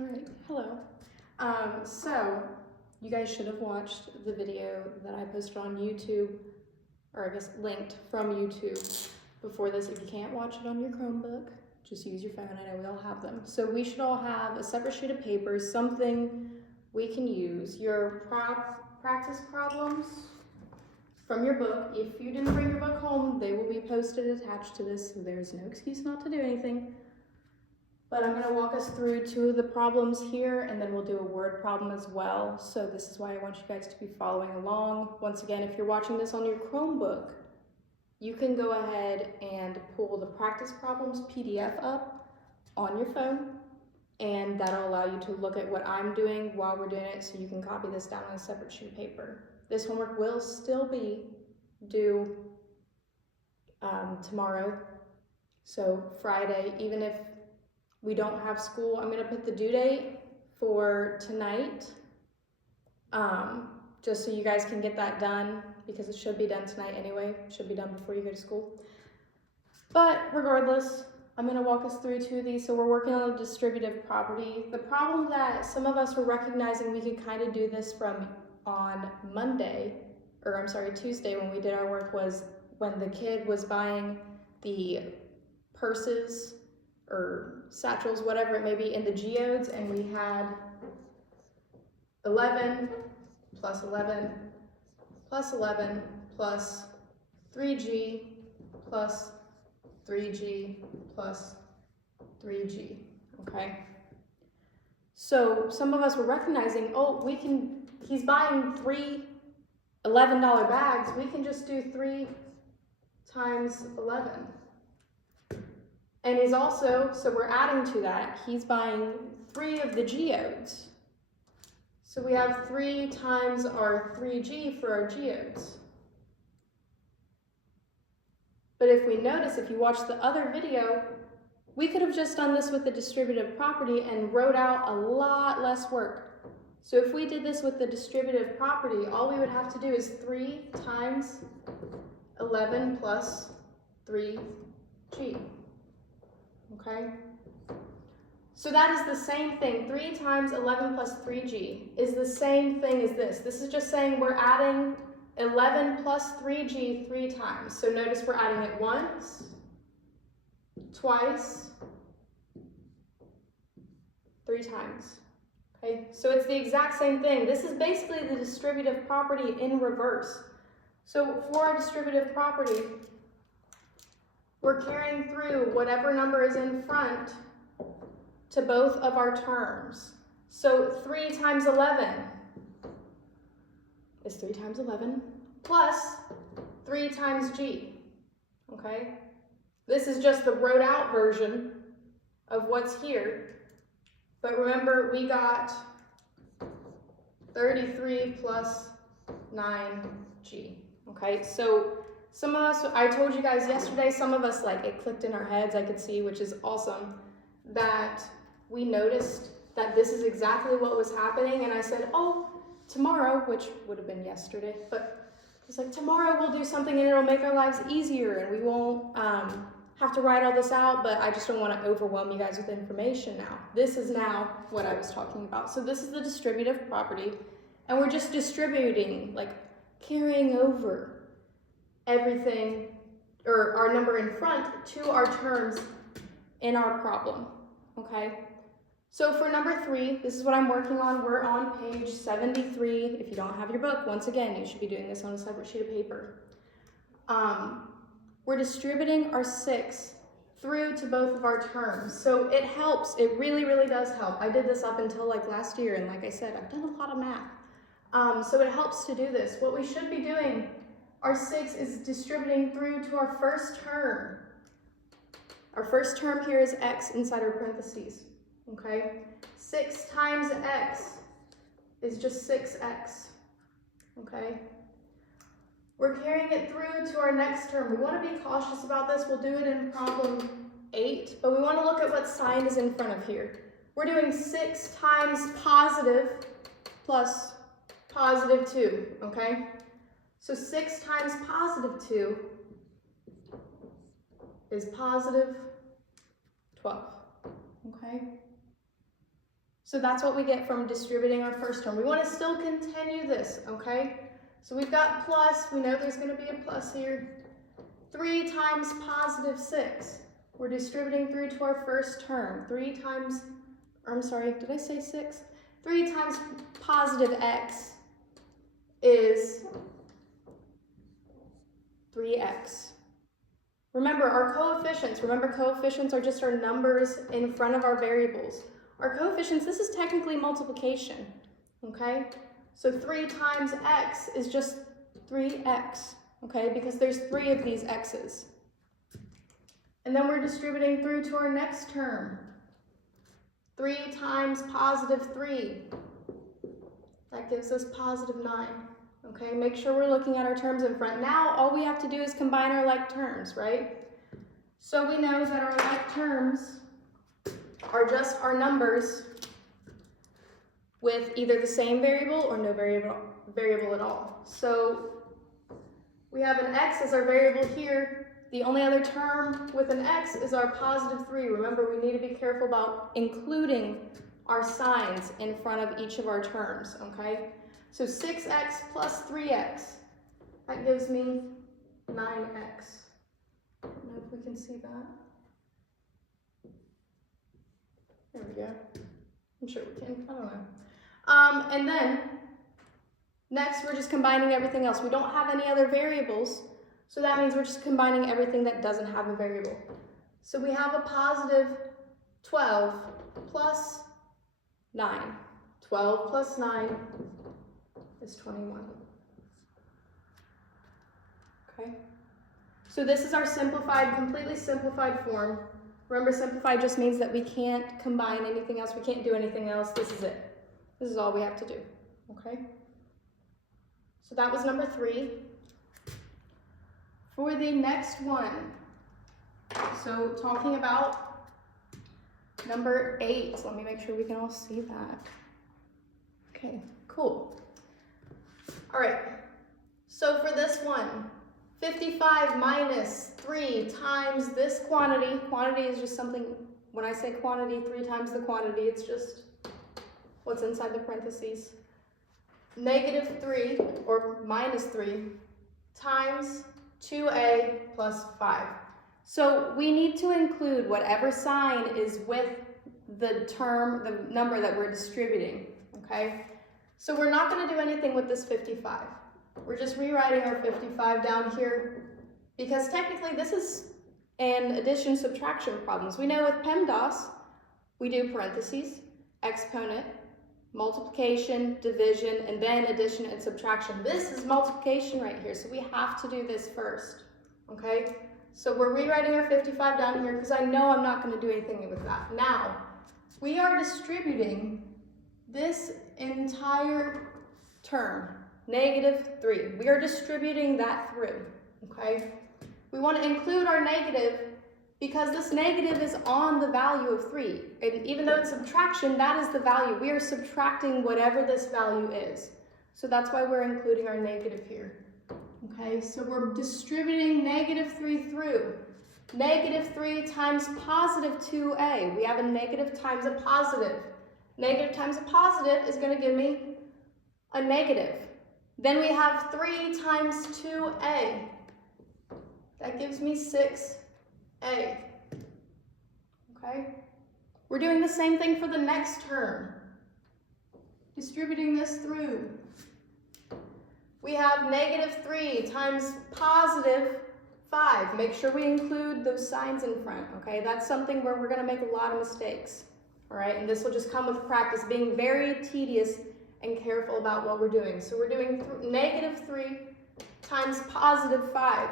All right, hello. So you guys should have watched the video that I posted on YouTube, or I guess linked from YouTube before this. If you can't watch it on your Chromebook, just use your phone. I know we all have them. So we should all have a separate sheet of paper, something we can use. Your practice problems from your book. If you didn't bring your book home, they will be posted attached to this, so there's no excuse not to do anything. But I'm gonna walk us through two of the problems here, and then we'll do a word problem as well. So this is why I want you guys to be following along. Once again, if you're watching this on your Chromebook, you can go ahead and pull the practice problems PDF up on your phone, and that'll allow you to look at what I'm doing while we're doing it, so you can copy this down on a separate sheet of paper. This homework will still be due tomorrow, so Friday, even if we don't have school. I'm gonna put the due date for tonight, just so you guys can get that done, because it should be done tonight anyway. It should be done before you go to school. But regardless, I'm gonna walk us through two of these. So we're working on the distributive property. The problem that some of us were recognizing we could kind of do this from on Tuesday when we did our work, was when the kid was buying the purses or satchels, whatever it may be, in the geodes, and we had 11 plus 11 plus 11 plus 3G plus 3G plus 3G, okay? So some of us were recognizing, oh, he's buying 3 $11 bags, we can just do 3 times 11. And he's also, so we're adding to that, he's buying 3 of the geodes. So we have 3 times our 3G for our geodes. But if we notice, if you watch the other video, we could have just done this with the distributive property and wrote out a lot less work. So if we did this with the distributive property, all we would have to do is 3 times 11 plus 3G. Okay, so that is the same thing. 3 times 11 plus 3G is the same thing as this. This is just saying we're adding 11 plus 3G 3 times. So notice we're adding it once, twice, 3 times. Okay, so it's the exact same thing. This is basically the distributive property in reverse. So for our distributive property, we're carrying through whatever number is in front to both of our terms. So 3 times 11 is 3 times 11 plus 3 times G, okay? This is just the wrote out version of what's here. But remember, we got 33 plus 9G, okay? So some of us, I told you guys yesterday, some of us, like, it clicked in our heads, I could see, which is awesome, that we noticed that this is exactly what was happening. And I said, oh, tomorrow, which would have been yesterday, but it's like, tomorrow we'll do something and it'll make our lives easier and we won't have to write all this out, but I just don't want to overwhelm you guys with information now. This is now what I was talking about. So this is the distributive property, and we're just distributing, like carrying over everything, or our number in front, to our terms in our problem, okay? So for number 3, this is what I'm working on. We're on page 73. If you don't have your book, once again, you should be doing this on a separate sheet of paper. We're distributing our 6 through to both of our terms. So it helps, it really, really does help. I did this up until like last year, and like I said, I've done a lot of math. So it helps to do this. What we should be doing, our 6 is distributing through to our first term. Our first term here is x inside our parentheses, okay? 6 times x is just 6x, okay? We're carrying it through to our next term. We want to be cautious about this. We'll do it in problem 8, but we want to look at what sign is in front of here. We're doing 6 times positive plus positive 2, okay? So 6 times positive 2 is positive 12, okay? So that's what we get from distributing our first term. We want to still continue this, okay? So we've got plus, we know there's going to be a plus here. 3 times positive 6. We're distributing through to our first term. 3 times, I'm sorry, did I say 6? 3 times positive x is 3x. Remember our coefficients. Remember, coefficients are just our numbers in front of our variables. Our coefficients, this is technically multiplication, okay? So 3 times x is just 3x, okay? Because there's 3 of these x's. And then we're distributing through to our next term. 3 times positive 3. That gives us positive 9. Okay, make sure we're looking at our terms in front. Now, all we have to do is combine our like terms, right? So we know that our like terms are just our numbers with either the same variable or no variable at all. So we have an x as our variable here. The only other term with an x is our positive 3. Remember, we need to be careful about including our signs in front of each of our terms, okay? So 6x plus 3x, that gives me 9x. I don't know if we can see that. There we go. I'm sure we can, I don't know. And then, next we're just combining everything else. We don't have any other variables, so that means we're just combining everything that doesn't have a variable. So we have a positive 12 plus 9. 12 plus 9 is 21. Okay? So this is our simplified, completely simplified form. Remember, simplified just means that we can't combine anything else. We can't do anything else. This is it. This is all we have to do. Okay? So that was number 3. For the next one, so talking about number 8. Let me make sure we can all see that. Okay, cool. All right, so for this one, 55 minus 3 times this quantity. Quantity is just something, when I say quantity, 3 times the quantity, it's just what's inside the parentheses. Negative 3, or minus 3, times 2a plus 5. So we need to include whatever sign is with the term, the number that we're distributing, okay? So we're not going to do anything with this 55. We're just rewriting our 55 down here because technically this is an addition subtraction problems. We know with PEMDAS, we do parentheses, exponent, multiplication, division, and then addition and subtraction. This is multiplication right here, so we have to do this first, okay? So we're rewriting our 55 down here because I know I'm not going to do anything with that. Now, we are distributing this entire term, negative 3. We are distributing that through, okay? We want to include our negative because this negative is on the value of 3. And even though it's subtraction, that is the value. We are subtracting whatever this value is. So that's why we're including our negative here. Okay, so we're distributing negative 3 through. Negative 3 times positive 2a. We have a negative times a positive. Negative times a positive is going to give me a negative. Then we have 3 times 2a. That gives me 6a. Okay? We're doing the same thing for the next term. Distributing this through. We have negative 3 times positive 5. Make sure we include those signs in front, okay? That's something where we're going to make a lot of mistakes, all right? And this will just come with practice, being very tedious and careful about what we're doing. So we're doing negative 3 times positive 5.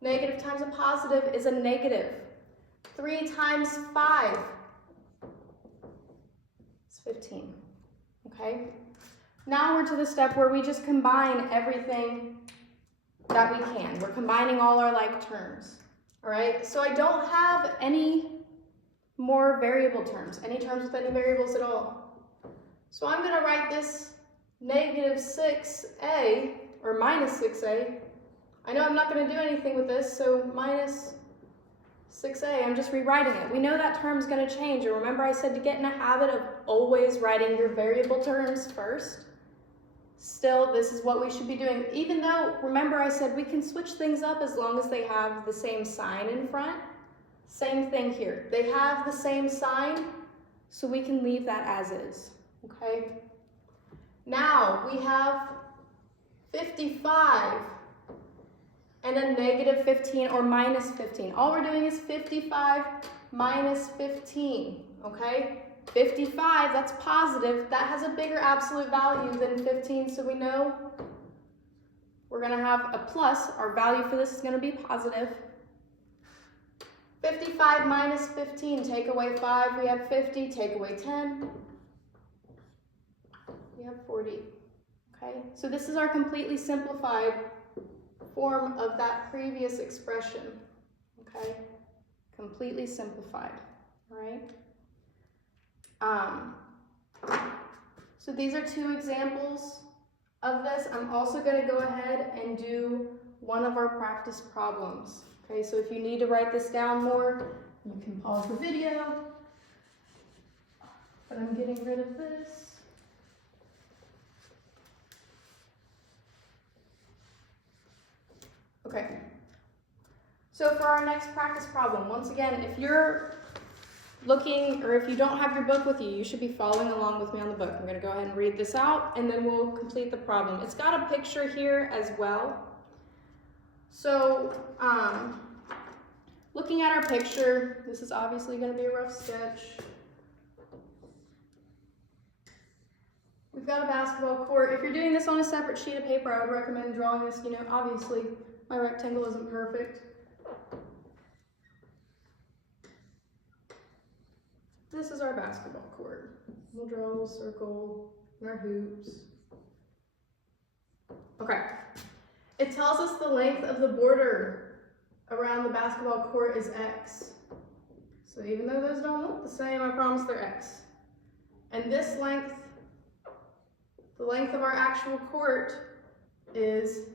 Negative times a positive is a negative. 3 times 5 is 15, okay? Now we're to the step where we just combine everything that we can. We're combining all our like terms, all right? So I don't have any more variable terms, any terms with any variables at all. So I'm gonna write this negative 6a, or minus 6a. I know I'm not gonna do anything with this, so minus 6a, I'm just rewriting it. We know that term's going to change. And remember I said to get in a habit of always writing your variable terms first? Still, this is what we should be doing. Even though, remember I said we can switch things up as long as they have the same sign in front. Same thing here. They have the same sign, so we can leave that as is, okay? Now, we have 55 and a negative 15 or minus 15. All we're doing is 55 minus 15, okay? 55, that's positive. That has a bigger absolute value than 15, so we know we're going to have a plus. Our value for this is going to be positive. 55 minus 15, take away 5, we have 50, take away 10, we have 40, okay? So this is our completely simplified form of that previous expression, okay? Completely simplified, all right? So these are two examples of this. I'm also going to go ahead and do one of our practice problems. Okay, so if you need to write this down more, you can pause the video. But I'm getting rid of this. Okay. So for our next practice problem, once again, if you're looking, or if you don't have your book with you, you should be following along with me on the book. I'm going to go ahead and read this out, and then we'll complete the problem. It's got a picture here as well. So, looking at our picture, this is obviously going to be a rough sketch. We've got a basketball court. If you're doing this on a separate sheet of paper, I would recommend drawing this, obviously my rectangle isn't perfect. This is our basketball court. We'll draw a little circle and our hoops. Okay. It tells us the length of the border around the basketball court is X. So even though those don't look the same, I promise they're X. And this length, the length of our actual court is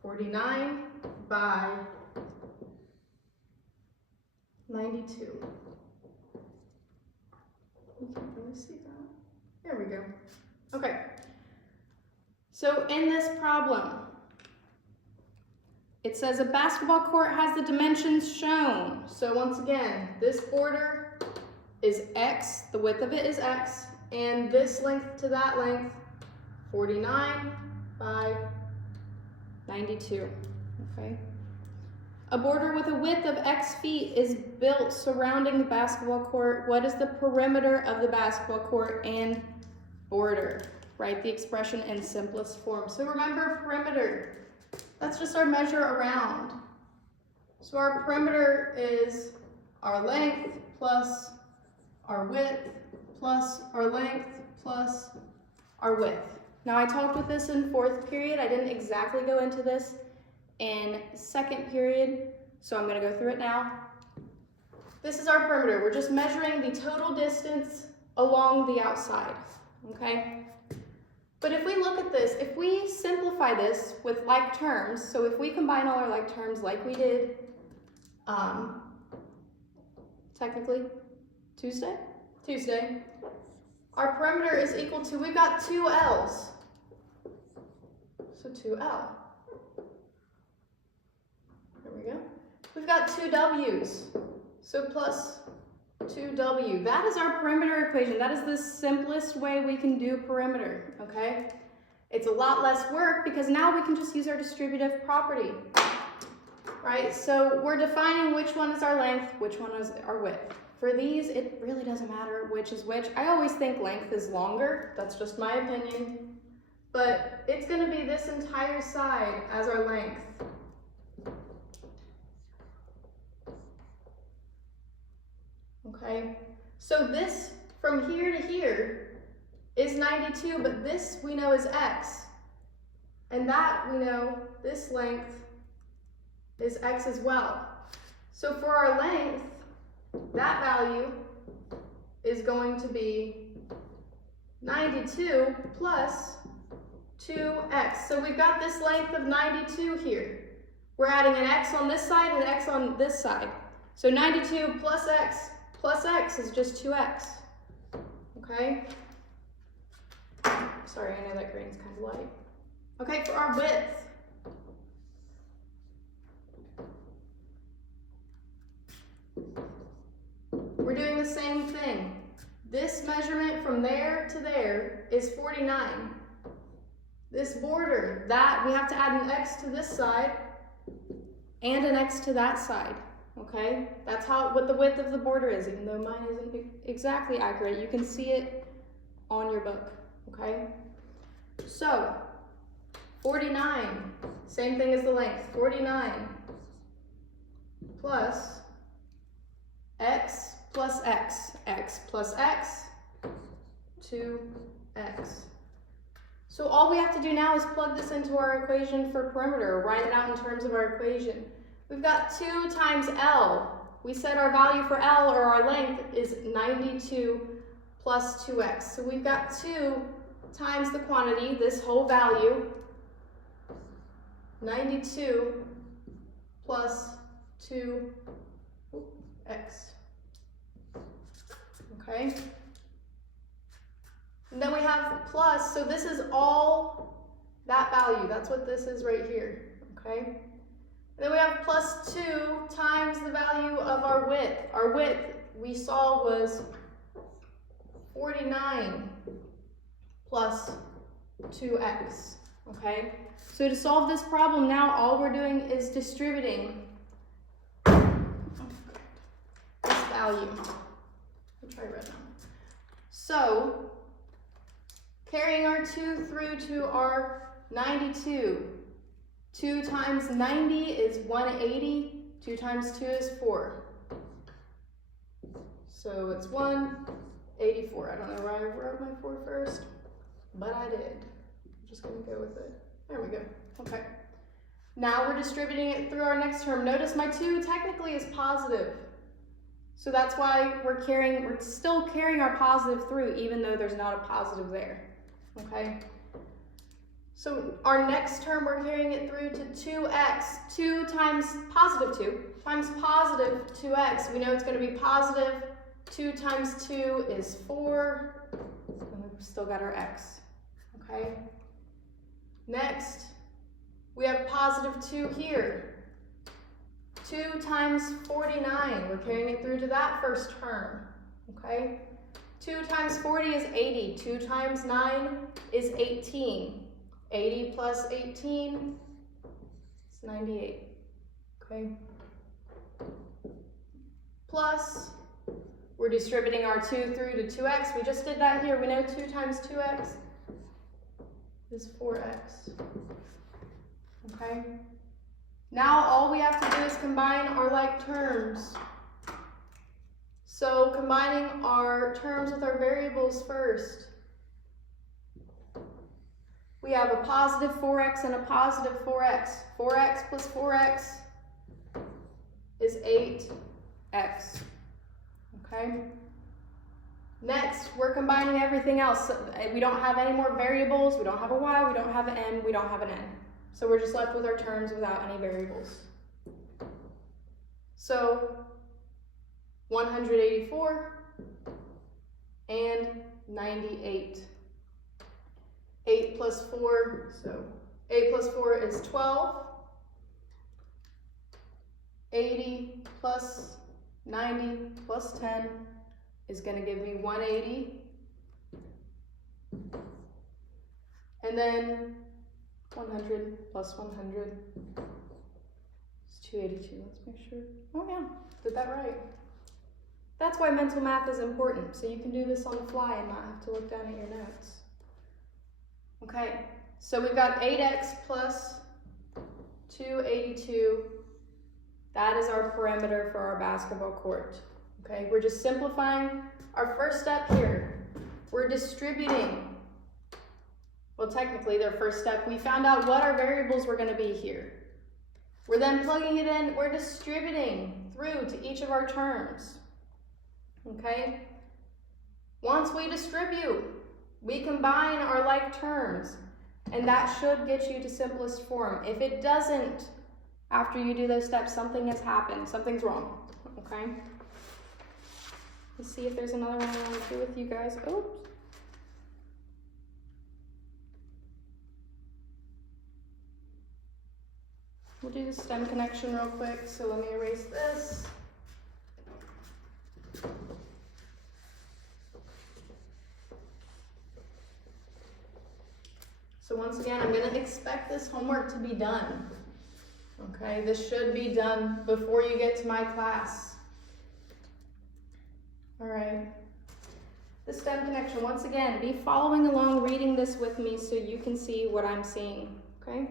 49 by 92. You can't really see that. There we go. Okay. So in this problem, it says a basketball court has the dimensions shown. So once again, this border is X, the width of it is X, and this length to that length, 49 by 92, okay? A border with a width of X feet is built surrounding the basketball court. What is the perimeter of the basketball court and border? Write the expression in simplest form. So remember perimeter. That's just our measure around. So our perimeter is our length plus our width plus our length plus our width. Now I talked with this in 4th period. I didn't exactly go into this in 2nd period, so I'm going to go through it now. This is our perimeter. We're just measuring the total distance along the outside, okay? But if we look at this, if we simplify this with like terms, so if we combine all our like terms like we did, technically, Tuesday, our perimeter is equal to, we've got 2 L's, so 2L. There we go. We've got 2 W's, so plus 2W. That is our perimeter equation. That is the simplest way we can do perimeter, okay? It's a lot less work because now we can just use our distributive property, right? So we're defining which one is our length, which one is our width. For these, it really doesn't matter which is which. I always think length is longer. That's just my opinion. But it's going to be this entire side as our length. Okay, so this from here to here is 92, but this we know is X. And that we know, this length is X as well. So for our length, that value is going to be 92 plus 2X. So we've got this length of 92 here. We're adding an X on this side and an X on this side. So 92 plus x is just 2x, okay? Sorry, I know that green's kind of light. Okay, for our width, we're doing the same thing. This measurement from there to there is 49. This border, that we have to add an x to this side and an x to that side, okay? That's what the width of the border is, even though mine isn't exactly accurate. You can see it on your book, okay? So, 49, same thing as the length, 49 plus x plus x, x plus x, 2x. So all we have to do now is plug this into our equation for perimeter, or write it out in terms of our equation. We've got 2 times L. We said our value for L, or our length, is 92 plus 2x. So we've got 2 times the quantity, this whole value, 92 plus 2x. Okay? And then we have plus, so this is all that value. That's what this is right here, okay? And then we have plus 2 times the value of our width. Our width, we saw, was 49 plus 2x, okay? So to solve this problem now, all we're doing is distributing this value. I'll try red now. So, carrying our 2 through to our 92. 2 times 90 is 180. 2 times 2 is 4. So it's 184. I don't know why I wrote my 4 first, but I did. I'm just going to go with it. There we go. Okay. Now we're distributing it through our next term. Notice my 2 technically is positive. So that's why we're still carrying our positive through, even though there's not a positive there. Okay? So our next term, we're carrying it through to 2x. 2 times positive 2 times positive 2x. We know it's going to be positive. 2 times 2 is 4. And we've still got our x. Okay? Next, we have positive 2 here. 2 times 49, we're carrying it through to that first term, okay? 2 times 40 is 80. 2 times 9 is 18. 80 plus 18 is 98, okay? Plus, we're distributing our 2 through to 2x. We just did that here. We know 2 times 2x is 4x, okay? Now all we have to do is combine our like terms. So combining our terms with our variables first. We have a positive 4x and a positive 4x. 4x plus 4x is 8x. Okay? Next, we're combining everything else. We don't have any more variables. We don't have a y, we don't have an m, we don't have an n. So we're just left with our terms without any variables. So 184 and 98. 8 plus 4, so 8 plus 4 is 12. 80 plus 90 plus 10 is going to give me 180. And then 100 plus 100 is 282. Let's make sure. Oh yeah, did that right. That's why mental math is important, so you can do this on the fly and not have to look down at your notes. Okay, so we've got 8x plus 282. That is our perimeter for our basketball court. Okay, we're just simplifying our first step here. We're distributing. Well, technically, their first step, we found out what our variables were going to be here. We're then plugging it in. We're distributing through to each of our terms. Okay? Once we distribute, we combine our like terms, and that should get you to simplest form. If it doesn't, after you do those steps, something has happened. Something's wrong. okay? Let's see if there's another one I want to do with you guys. Oops. We'll do the stem connection real quick, so let me erase this. So once again, I'm going to expect this homework to be done. Okay, this should be done before you get to my class. All right. The stem connection, once again, be following along, reading this with me so you can see what I'm seeing, okay?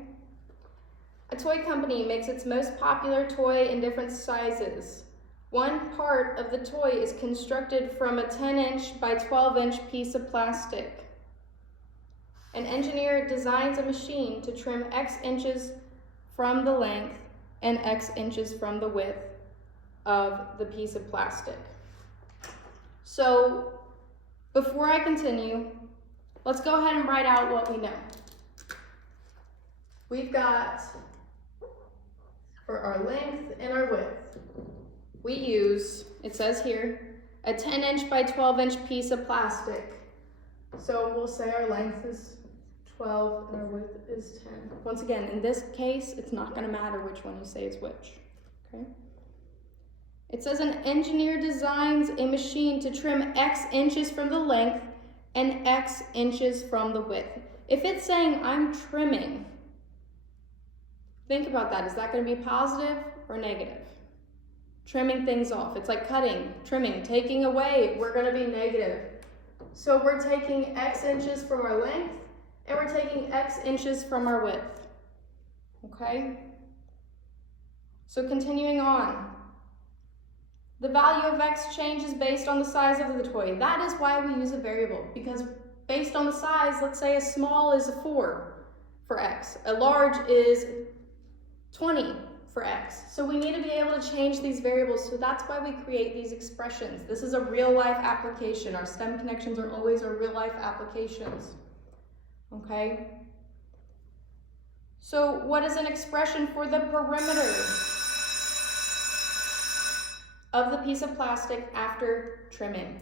A toy company makes its most popular toy in different sizes. One part of the toy is constructed from a 10-inch by 12-inch piece of plastic. An engineer designs a machine to trim X inches from the length and X inches from the width of the piece of plastic. So, before I continue, let's go ahead and write out what we know. We've got, for our length and our width, we use, it says here, a 10-inch by 12-inch piece of plastic. So we'll say our length is 12 and our width is 10. Once again, in this case, it's not going to matter which one you say is which, okay? It says an engineer designs a machine to trim X inches from the length and X inches from the width. If it's saying I'm trimming, think about that. Is that going to be positive or negative? Trimming things off. It's like cutting, trimming, taking away. We're going to be negative. So we're taking X inches from our length and we're taking X inches from our width. Okay? So continuing on. The value of X changes based on the size of the toy. That is why we use a variable, because based on the size, let's say a small is a 4 for X. A large is 20 for X. So we need to be able to change these variables, so that's why we create these expressions. This is a real-life application. Our STEM connections are always our real-life applications. Okay? So what is an expression for the perimeter of the piece of plastic after trimming?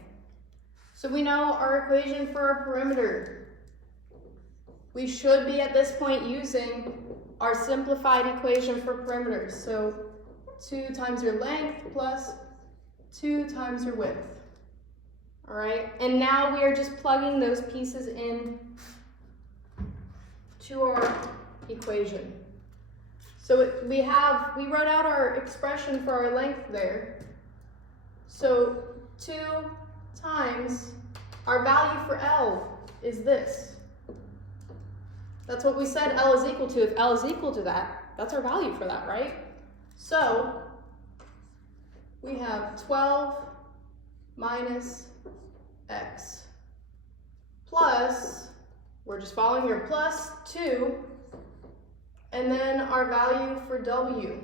So we know our equation for our perimeter. We should be at this point using our simplified equation for perimeter. So 2 times your length plus 2 times your width. All right, and now we are just plugging those pieces in to our equation. So we wrote out our expression for our length there. So 2 times our value for L is this. That's what we said L is equal to. If L is equal to that, that's our value for that, right? So we have 12 minus X plus, we're just following here, plus 2, and then our value for W.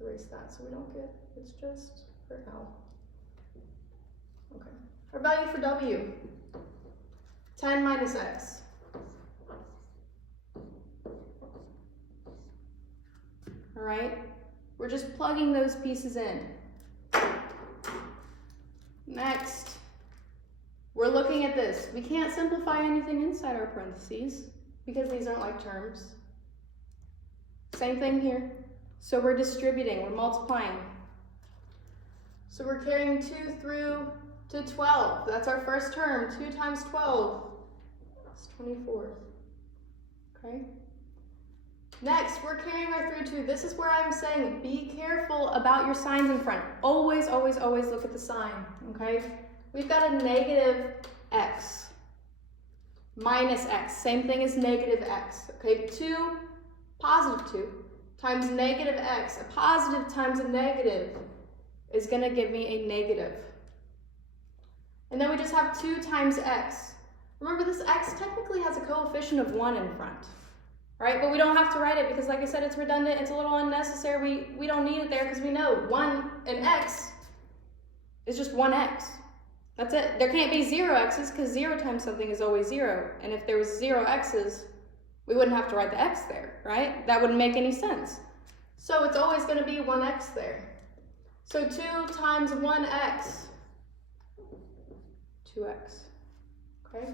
Let's erase that so we don't get, it's just for L. Okay. Our value for W, 10 minus X. All right, we're just plugging those pieces in. Next, we're looking at this. We can't simplify anything inside our parentheses because these aren't like terms. Same thing here. So we're distributing, we're multiplying. So we're carrying 2 through to 12. That's our first term. 2 times 12 is 24. Okay? Next, we're carrying our through 2. This is where I'm saying be careful about your signs in front. Always, always, always look at the sign, okay? We've got a negative X, minus X, same thing as negative X, okay? 2, positive 2, times negative X. A positive times a negative is gonna give me a negative. And then we just have 2 times X. Remember, this X technically has a coefficient of 1 in front. Right, but we don't have to write it because, like I said, it's redundant, it's a little unnecessary. We don't need it there because we know 1 and X is just 1X. That's it. There can't be 0 X's because 0 times something is always 0. And if there was 0 X's, we wouldn't have to write the X there, right? That wouldn't make any sense. So it's always going to be 1X there. So 2 times 1x, 2x, okay?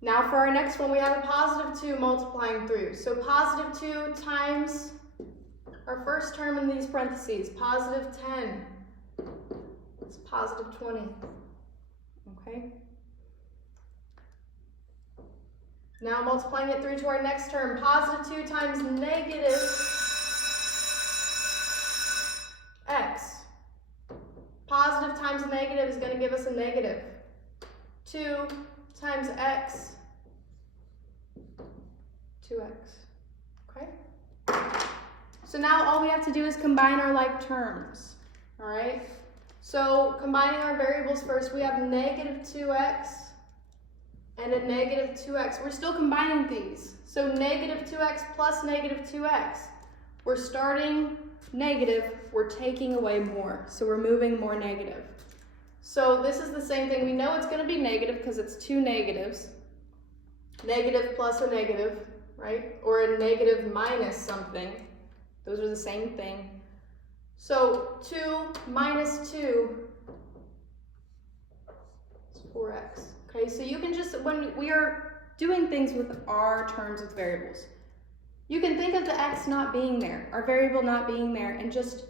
Now for our next one, we have a positive 2 multiplying through. So positive 2 times our first term in these parentheses, positive 10. It's positive 20, okay? Now multiplying it through to our next term, positive 2 times negative x. Positive times negative is going to give us a negative. 2 times x, 2x, okay? So now all we have to do is combine our like terms, all right? So combining our variables first, we have negative 2x and a negative 2x. We're still combining these. So negative 2x plus negative 2x. We're starting negative, we're taking away more. So we're moving more negative. So this is the same thing. We know it's going to be negative because it's 2 negatives. Negative plus a negative, right? Or a negative minus something. Those are the same thing. So 2 minus 2 is 4x. Okay, so you can just, when we are doing things with our terms with variables, you can think of the x not being there, our variable not being there, and just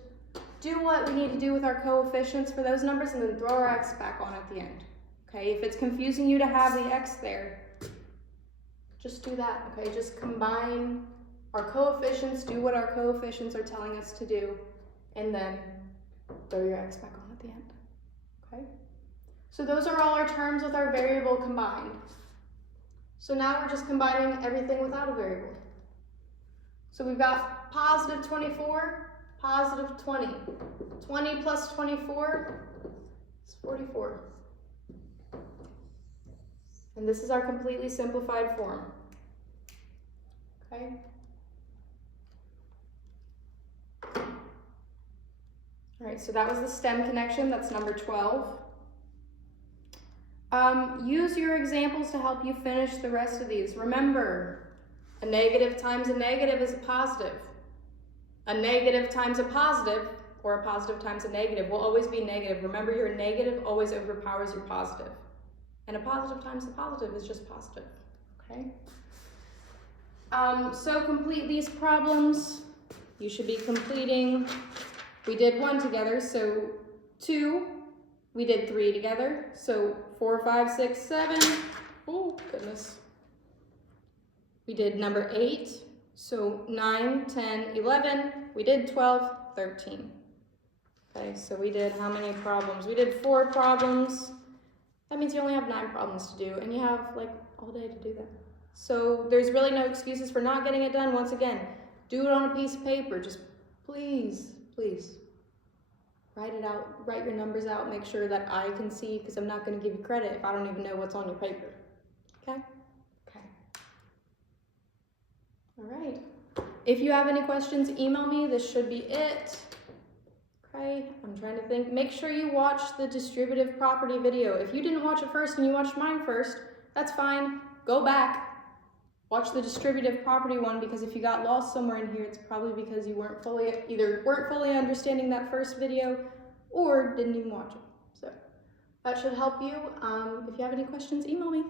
do what we need to do with our coefficients for those numbers and then throw our x back on at the end. Okay, if it's confusing you to have the x there, just do that, okay? Just combine our coefficients, do what our coefficients are telling us to do, and then throw your x back on at the end, okay? So those are all our terms with our variable combined. So now we're just combining everything without a variable. So we've got positive 24, positive 20. 20 plus 24 is 44. And this is our completely simplified form, okay? All right, so that was the stem connection, that's number 12. Use your examples to help you finish the rest of these. Remember, a negative times a negative is a positive. A negative times a positive, or a positive times a negative, will always be negative. Remember, your negative always overpowers your positive. And a positive times a positive is just positive, okay? So complete these problems. You should be completing, we did 1 together, so 2. We did 3 together, so 4, 5, 6, 7. Oh, goodness. We did number 8, so 9, 10, 11. We did 12, 13. Okay, so we did how many problems? We did 4 problems. That means you only have 9 problems to do, and you have like all day to do that. So there's really no excuses for not getting it done. Once again, do it on a piece of paper. Just please, please. Write it out, write your numbers out, make sure that I can see, because I'm not going to give you credit if I don't even know what's on your paper. Okay? Okay. All right. If you have any questions, email me. This should be it. Okay, I'm trying to think. Make sure you watch the distributive property video. If you didn't watch it first and you watched mine first, that's fine. Go back. Watch the distributive property one, because if you got lost somewhere in here, it's probably because you either weren't fully understanding that first video or didn't even watch it. So that should help you. If you have any questions, email me.